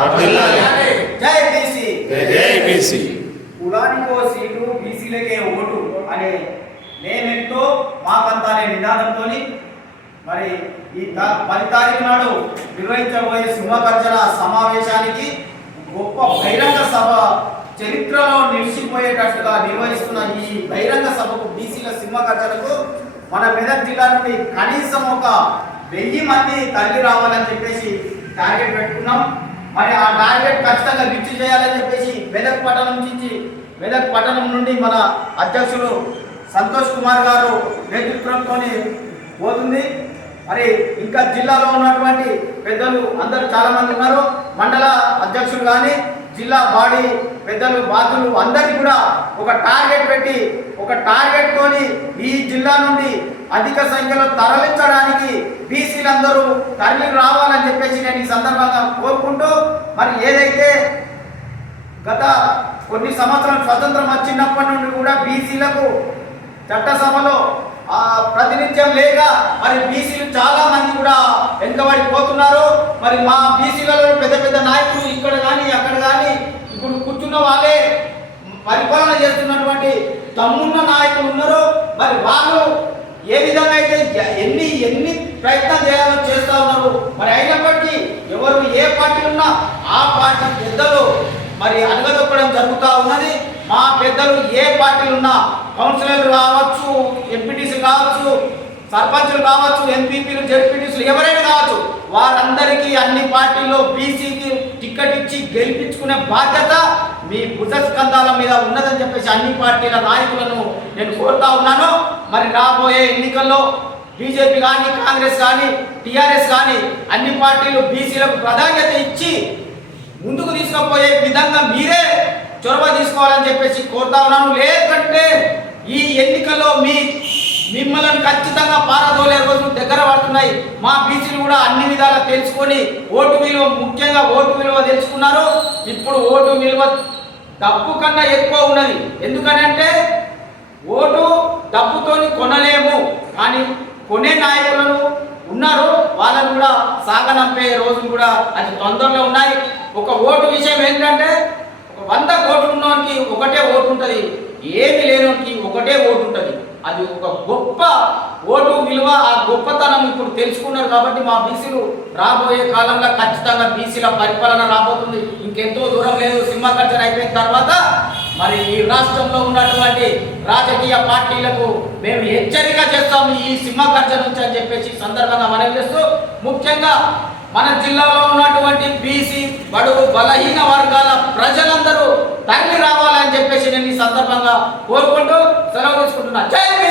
వర్ధిల్లాలి. జై బీసీ. జై బీసీ. కులానికో సీటు బీసీలకే ఓటు అనే మేమెంతో మాకంతా అనే నినాదంతో మరి ఈ పది తారీఖు నాడు నిర్వహించబోయే సింహగర్జన సమావేశానికి గొప్ప బహిరంగ సభ చరిత్రలో నిలిచిపోయేటట్టుగా నిర్వహిస్తున్న ఈ బహిరంగ సభకు బీసీల సింహగర్జనకు మన మెదక్ జిల్లా నుండి కనీసం ఒక వెయ్యి మంది తరలి రావాలని చెప్పేసి టార్గెట్ పెట్టుకున్నాం. మరి ఆ టార్గెట్ ఖచ్చితంగా రిచ్ చేయాలని చెప్పేసి మెదక్ పట్టణం నుంచి మెదక్ పట్టణం నుండి మన అధ్యక్షులు సంతోష్ కుమార్ గారు నేతృత్వంతో పోతుంది. మరి ఇంకా జిల్లాలో ఉన్నటువంటి పెద్దలు అందరూ చాలామంది ఉన్నారు. మండల అధ్యక్షులు కానీ జిల్లా బాడీ పెద్దలు బాధ్యులు అందరికీ కూడా ఒక టార్గెట్ పెట్టి ఒక టార్గెట్తోని ఈ జిల్లా నుండి అధిక సంఖ్యలో తరలించడానికి బీసీలందరూ తరలి రావాలని చెప్పేసి నేను ఈ సందర్భంగా కోరుకుంటూ మరి ఏదైతే గత కొన్ని సంవత్సరాలు స్వతంత్రం వచ్చినప్పటి నుండి కూడా బీసీలకు చట్టసభలో ప్రాతినిధ్యం లేక మరి బీసీలు చాలా మంది కూడా వెనుకబడిపోతున్నారు. మరి మా బీసీలలో పెద్ద పెద్ద నాయకులు ఇక్కడ కానీ అక్కడ కానీ ఇప్పుడు కూర్చున్న వాళ్ళే పరిపాలన చేస్తున్నటువంటి తమ్మున్న నాయకులు ఉన్నారు. మరి వాళ్ళు ఏ విధంగా అయితే ఎన్ని ఎన్ని ప్రయత్నం చేయాలని చేస్తా ఉన్నారు. మరి అయినప్పటికీ ఎవరు ఏ పార్టీ ఉన్నా ఆ పార్టీ పెద్దలు మరి అడగదొక్కడం జరుగుతూ ఉన్నది. మా పెద్దలు ఏ పార్టీలు ఉన్నా కౌన్సిలర్లు కావచ్చు ఎంపీటీసీ కావచ్చు సర్పంచులు కావచ్చు ఎంపీపీలు జెడ్పీటీసీలు ఎవరైనా కావచ్చు వారందరికీ అన్ని పార్టీల్లో బీసీకి టికెట్ ఇచ్చి గెలిపించుకునే బాధ్యత మీ భుజస్కంధాల మీద ఉన్నదని చెప్పేసి అన్ని పార్టీల నాయకులను నేను కోరుతా ఉన్నాను. మరి రాబోయే ఎన్నికల్లో బీజేపీ కానీ కాంగ్రెస్ కానీ టీఆర్ఎస్ కానీ అన్ని పార్టీలు బీసీలకు ప్రాధాన్యత ఇచ్చి ముందుకు తీసుకుపోయే విధంగా మీరే చొరవ తీసుకోవాలని చెప్పేసి కోరుతా ఉన్నాను. లేదంటే ఈ ఎన్నికల్లో మీ మిమ్మల్ని ఖచ్చితంగా పారదోలే రోజులు దగ్గర పడుతున్నాయి. మా బీసీలు కూడా అన్ని విధాలా తెలుసుకొని ఓటు విలువ ముఖ్యంగా ఓటు విలువ తెలుసుకున్నారు. ఇప్పుడు ఓటు విలువ డబ్బు కన్నా ఎక్కువ ఉన్నది. ఎందుకనంటే ఓటు డబ్బుతోని కొనలేము. కానీ కొనే నాయకులను ఉన్నారు. వాళ్ళని కూడా సాగనంపే రోజులు కూడా అది తొందరలో ఉన్నాయి. ఒక ఓటు విషయం ఏంటంటే ఒక వంద కోట్లు ఉన్నవానికి ఒకటే ఓటు ఉంటుంది. ఏమి లేనివానికి ఒకటే ఓటు అది ఒక గొప్ప ఓటు విలువ ఆ గొప్పతనం ఇప్పుడు తెలుసుకున్నారు కాబట్టి మా బీసీలు రాబోయే కాలంలో ఖచ్చితంగా బీసీల పరిపాలన రాబోతుంది. ఇంకెంతో దూరం లేదు సింహగర్జన అయిపోయిన తర్వాత మరి ఈ రాష్ట్రంలో ఉన్నటువంటి రాజకీయ పార్టీలకు మేము హెచ్చరిక చేస్తాము ఈ సింహగర్జన నుంచి అని చెప్పేసి సందర్భంగా మనం చేస్తూ ముఖ్యంగా మన జిల్లాలో ఉన్నటువంటి బీసీ బడుగు బలహీన వర్గాల ప్రజలందరూ తరలి రావాలి చెప్పేసి ఈ సందర్భంగా కోరుకుంటూ సెలవు తీసుకుంటున్నా. జై